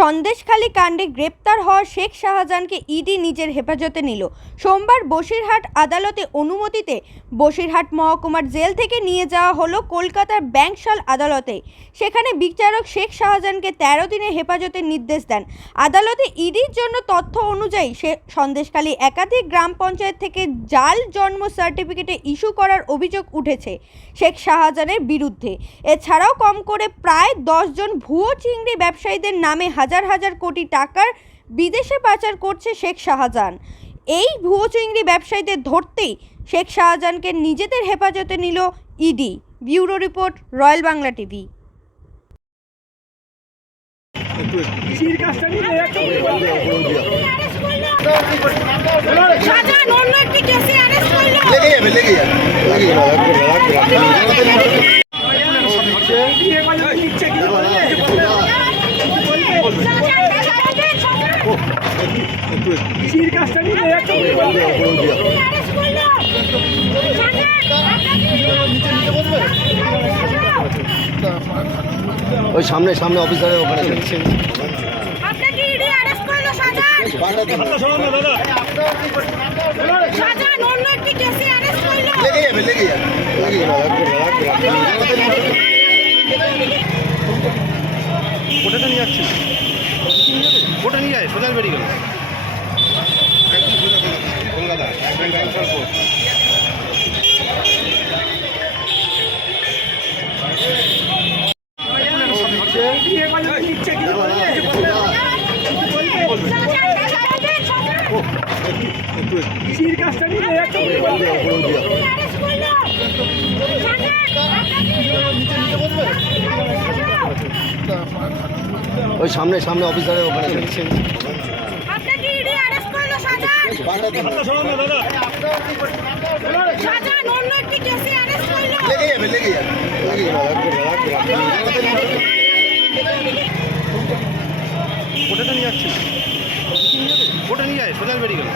সন্দেশখালী কাণ্ডে গ্রেপ্তার হওয়া শেখ শাহজাহানকে ইডি নিজের হেফাজতে নিল। সোমবার বসিরহাট আদালতে অনুমতিতে বসিরহাট মহকুমার জেল থেকে নিয়ে যাওয়া হলো কলকাতার ব্যাংকশাল আদালতে। সেখানে বিচারক শেখ শাহজাহানকে তেরো দিনের হেফাজতের নির্দেশ দেন। আদালতে ইডির জন্য তথ্য অনুযায়ী সে সন্দেশখালী একাধিক গ্রাম পঞ্চায়েত থেকে জাল জন্ম সার্টিফিকেটে ইস্যু করার অভিযোগ উঠেছে শেখ শাহজাহানের বিরুদ্ধে। এছাড়াও কম করে প্রায় দশজন ভুয়ো চিংড়ি ব্যবসায়ীদের নামে হাজার হাজার হাজার কোটি টাকার বিদেশে পাচার করছে শেখ শাহজাহান। এই ভুয়ো চিংড়ি ব্যবসায়ীদের ধরতেই শেখ শাহজাহানকে নিজেদের হেফাজতে নিল ED. Bureau report Royal Bangla TV. লেগে যাবে লেগে যাবে। ওই সামনে সামনে অফিসারের ওখানে লেগে নিয়ে যাচ্ছি কোটা নিয়ে যায় সোজা বেরিয়ে গেল। ওই সামনে সামনে অফিসারের ওখানে। কোটাটা নিয়ে যাচ্ছি। কোটা নিয়ে যায় সোজা বেরিয়ে গেল।